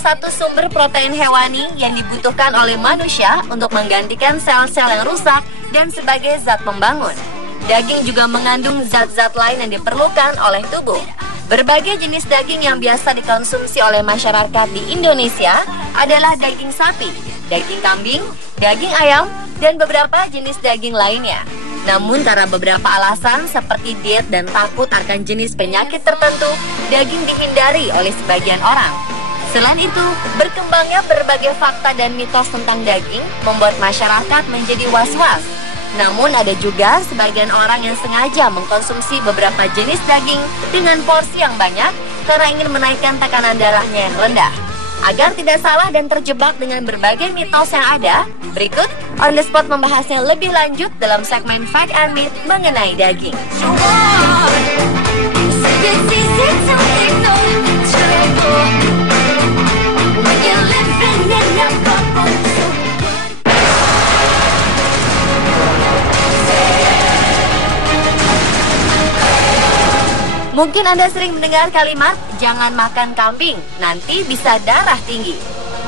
salah satu sumber protein hewani yang dibutuhkan oleh manusia untuk menggantikan sel-sel yang rusak dan sebagai zat pembangun. Daging juga mengandung zat-zat lain yang diperlukan oleh tubuh. Berbagai jenis daging yang biasa dikonsumsi oleh masyarakat di Indonesia adalah daging sapi, daging kambing, daging ayam, dan beberapa jenis daging lainnya. Namun karena beberapa alasan seperti diet dan takut akan jenis penyakit tertentu, daging dihindari oleh sebagian orang. Selain itu, berkembangnya berbagai fakta dan mitos tentang daging membuat masyarakat menjadi was-was. Namun ada juga sebagian orang yang sengaja mengkonsumsi beberapa jenis daging dengan porsi yang banyak karena ingin menaikkan tekanan darahnya yang rendah. Agar tidak salah dan terjebak dengan berbagai mitos yang ada, berikut On The Spot membahasnya lebih lanjut dalam segmen Fact and Myth mengenai daging. Mungkin Anda sering mendengar kalimat, jangan makan kambing, nanti bisa darah tinggi.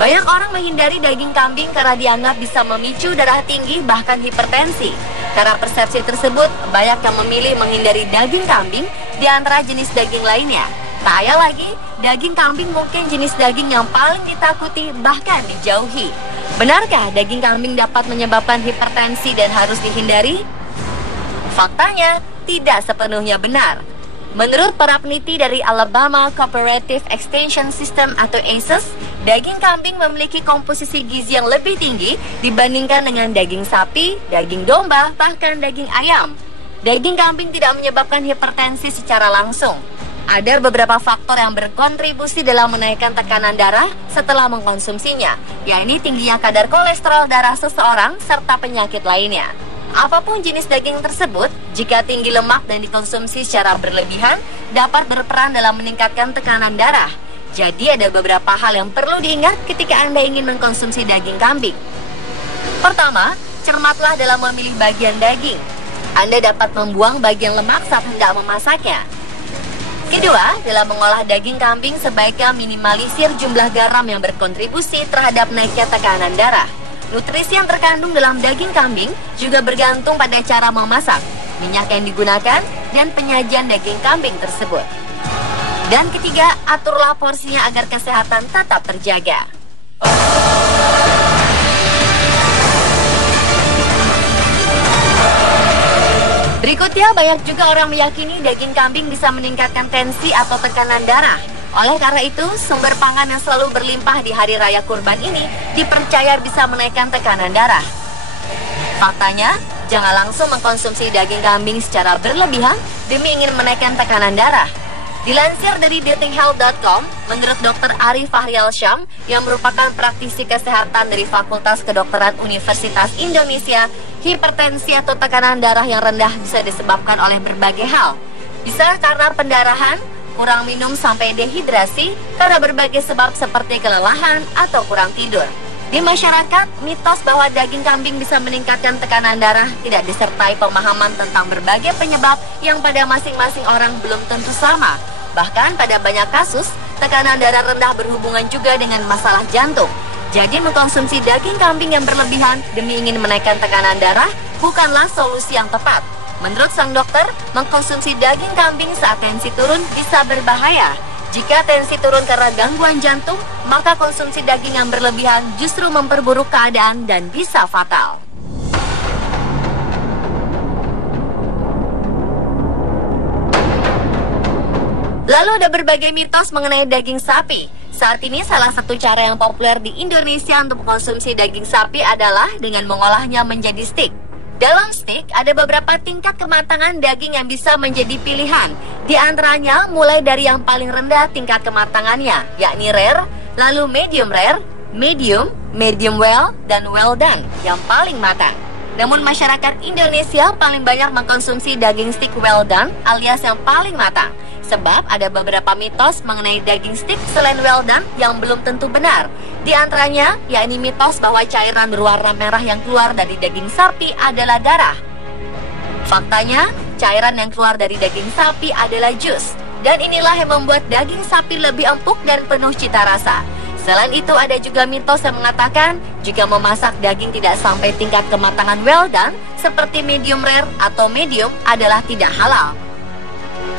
Banyak orang menghindari daging kambing karena dianggap bisa memicu darah tinggi bahkan hipertensi. Karena persepsi tersebut, banyak yang memilih menghindari daging kambing di antara jenis daging lainnya. Tak ayal lagi, daging kambing mungkin jenis daging yang paling ditakuti bahkan dijauhi. Benarkah daging kambing dapat menyebabkan hipertensi dan harus dihindari? Faktanya, tidak sepenuhnya benar. Menurut para peneliti dari Alabama Cooperative Extension System atau ACES, daging kambing memiliki komposisi gizi yang lebih tinggi dibandingkan dengan daging sapi, daging domba, bahkan daging ayam. Daging kambing tidak menyebabkan hipertensi secara langsung. Ada beberapa faktor yang berkontribusi dalam menaikkan tekanan darah setelah mengkonsumsinya, yakni tingginya kadar kolesterol darah seseorang serta penyakit lainnya. Apapun jenis daging tersebut, jika tinggi lemak dan dikonsumsi secara berlebihan, dapat berperan dalam meningkatkan tekanan darah. Jadi ada beberapa hal yang perlu diingat ketika Anda ingin mengkonsumsi daging kambing. Pertama, cermatlah dalam memilih bagian daging. Anda dapat membuang bagian lemak saat hendak memasaknya. Kedua, dalam mengolah daging kambing sebaiknya minimalisir jumlah garam yang berkontribusi terhadap naiknya tekanan darah. Nutrisi yang terkandung dalam daging kambing juga bergantung pada cara memasak, minyak yang digunakan, dan penyajian daging kambing tersebut. Dan ketiga, aturlah porsinya agar kesehatan tetap terjaga. Berikutnya, banyak juga orang meyakini daging kambing bisa meningkatkan tensi atau tekanan darah. Oleh karena itu, sumber pangan yang selalu berlimpah di hari raya kurban ini dipercaya bisa menaikkan tekanan darah. Faktanya, jangan langsung mengkonsumsi daging kambing secara berlebihan demi ingin menaikkan tekanan darah. Dilansir dari datinghealth.com, menurut Dr. Arif Fahrial Syam yang merupakan praktisi kesehatan dari Fakultas Kedokteran Universitas Indonesia, hipertensi atau tekanan darah yang rendah bisa disebabkan oleh berbagai hal. Bisa karena pendarahan, kurang minum sampai dehidrasi, karena berbagai sebab seperti kelelahan atau kurang tidur. Di masyarakat, mitos bahwa daging kambing bisa meningkatkan tekanan darah tidak disertai pemahaman tentang berbagai penyebab yang pada masing-masing orang belum tentu sama. Bahkan pada banyak kasus, tekanan darah rendah berhubungan juga dengan masalah jantung. Jadi mengkonsumsi daging kambing yang berlebihan demi ingin menaikkan tekanan darah bukanlah solusi yang tepat. Menurut sang dokter, mengkonsumsi daging kambing saat tensi turun bisa berbahaya. Jika tensi turun karena gangguan jantung, maka konsumsi daging yang berlebihan justru memperburuk keadaan dan bisa fatal. Lalu ada berbagai mitos mengenai daging sapi. Saat ini salah satu cara yang populer di Indonesia untuk mengkonsumsi daging sapi adalah dengan mengolahnya menjadi steak. Dalam steak, ada beberapa tingkat kematangan daging yang bisa menjadi pilihan. Di antaranya, mulai dari yang paling rendah tingkat kematangannya, yakni rare, lalu medium rare, medium well, dan well done, yang paling matang. Namun masyarakat Indonesia paling banyak mengkonsumsi daging steak well done alias yang paling matang. Sebab ada beberapa mitos mengenai daging steak selain well done yang belum tentu benar. Di antaranya, yakni mitos bahwa cairan berwarna merah yang keluar dari daging sapi adalah darah. Faktanya, cairan yang keluar dari daging sapi adalah jus. Dan inilah yang membuat daging sapi lebih empuk dan penuh cita rasa. Selain itu, ada juga mitos yang mengatakan jika memasak daging tidak sampai tingkat kematangan well done, seperti medium rare atau medium, adalah tidak halal.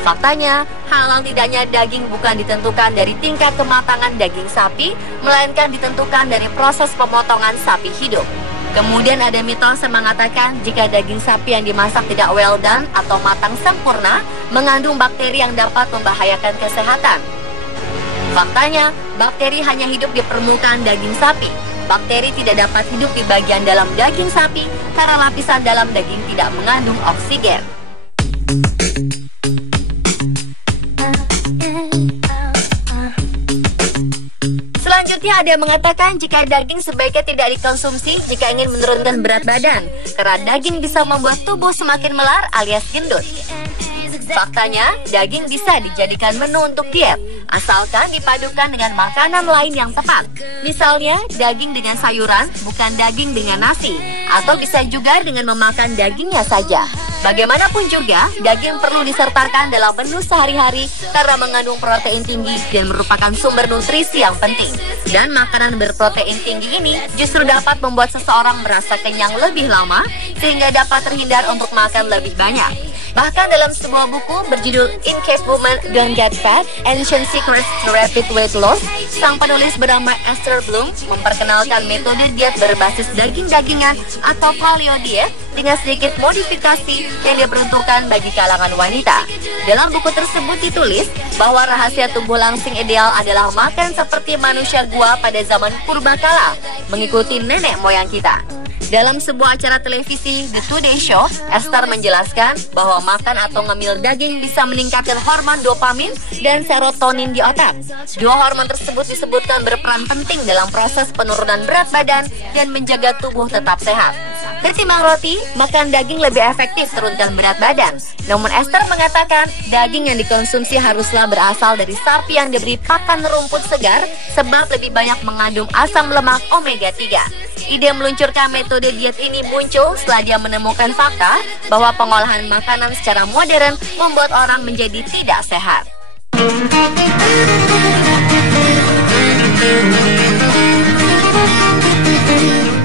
Faktanya, halal tidaknya daging bukan ditentukan dari tingkat kematangan daging sapi, melainkan ditentukan dari proses pemotongan sapi hidup. Kemudian ada mitos yang mengatakan jika daging sapi yang dimasak tidak well done atau matang sempurna, mengandung bakteri yang dapat membahayakan kesehatan. Faktanya, bakteri hanya hidup di permukaan daging sapi. Bakteri tidak dapat hidup di bagian dalam daging sapi karena lapisan dalam daging tidak mengandung oksigen. Selanjutnya ada yang mengatakan jika daging sebaiknya tidak dikonsumsi jika ingin menurunkan berat badan, karena daging bisa membuat tubuh semakin melar alias gendut. Faktanya, daging bisa dijadikan menu untuk diet, asalkan dipadukan dengan makanan lain yang tepat. Misalnya, daging dengan sayuran, bukan daging dengan nasi, atau bisa juga dengan memakan dagingnya saja. Bagaimanapun juga, daging perlu disertakan dalam menu sehari-hari karena mengandung protein tinggi dan merupakan sumber nutrisi yang penting. Dan makanan berprotein tinggi ini justru dapat membuat seseorang merasa kenyang lebih lama, sehingga dapat terhindar untuk makan lebih banyak. Bahkan dalam sebuah buku berjudul In Case Women Don't Get Fat, Ancient Secrets to Rapid Weight Loss, sang penulis bernama Esther Blum memperkenalkan metode diet berbasis daging-dagingan atau paleo diet dengan sedikit modifikasi yang diperuntukkan bagi kalangan wanita. Dalam buku tersebut ditulis bahwa rahasia tubuh langsing ideal adalah makan seperti manusia gua pada zaman purbakala, mengikuti nenek moyang kita. Dalam sebuah acara televisi The Today Show, Esther menjelaskan bahwa makan atau ngemil daging bisa meningkatkan hormon dopamin dan serotonin di otak. Dua hormon tersebut disebutkan berperan penting dalam proses penurunan berat badan dan menjaga tubuh tetap sehat. Ketimbang roti, makan daging lebih efektif turunkan berat badan. Namun Esther mengatakan daging yang dikonsumsi haruslah berasal dari sapi yang diberi pakan rumput segar sebab lebih banyak mengandung asam lemak omega 3. Ide meluncurkan metode diet ini muncul setelah dia menemukan fakta bahwa pengolahan makanan secara modern membuat orang menjadi tidak sehat.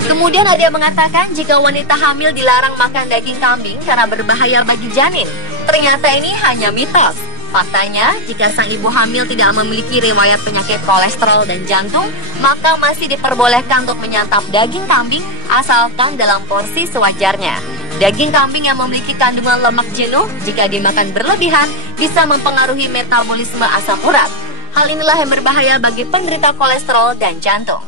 Kemudian ada yang mengatakan jika wanita hamil dilarang makan daging kambing karena berbahaya bagi janin. Ternyata ini hanya mitos. Faktanya, jika sang ibu hamil tidak memiliki riwayat penyakit kolesterol dan jantung, maka masih diperbolehkan untuk menyantap daging kambing asalkan dalam porsi sewajarnya. Daging kambing yang memiliki kandungan lemak jenuh jika dimakan berlebihan bisa mempengaruhi metabolisme asam urat. Hal inilah yang berbahaya bagi penderita kolesterol dan jantung.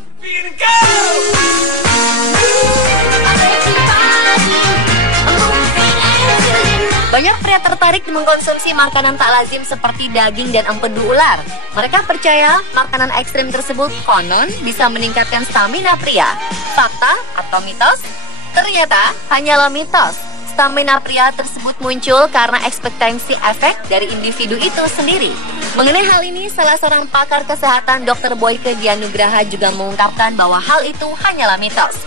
Banyak pria tertarik mengkonsumsi makanan tak lazim seperti daging dan empedu ular. Mereka percaya makanan ekstrim tersebut konon bisa meningkatkan stamina pria. Fakta atau mitos? Ternyata hanyalah mitos. Stamina pria tersebut muncul karena ekspektasi efek dari individu itu sendiri. Mengenai hal ini, salah seorang pakar kesehatan Dr. Boyke Dianugraha juga mengungkapkan bahwa hal itu hanyalah mitos.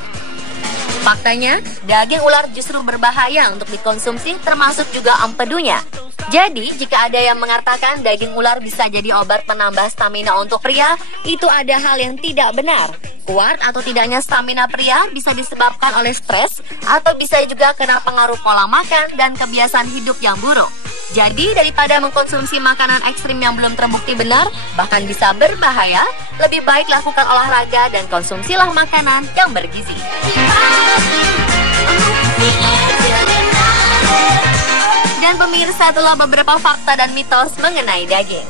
Faktanya, daging ular justru berbahaya untuk dikonsumsi termasuk juga empedunya. Jadi, jika ada yang mengatakan daging ular bisa jadi obat penambah stamina untuk pria, itu ada hal yang tidak benar. Kuat atau tidaknya stamina pria bisa disebabkan oleh stres atau bisa juga kena pengaruh pola makan dan kebiasaan hidup yang buruk. Jadi, daripada mengkonsumsi makanan ekstrim yang belum terbukti benar, bahkan bisa berbahaya, lebih baik lakukan olahraga dan konsumsilah makanan yang bergizi. Dan pemirsa, itulah beberapa fakta dan mitos mengenai daging.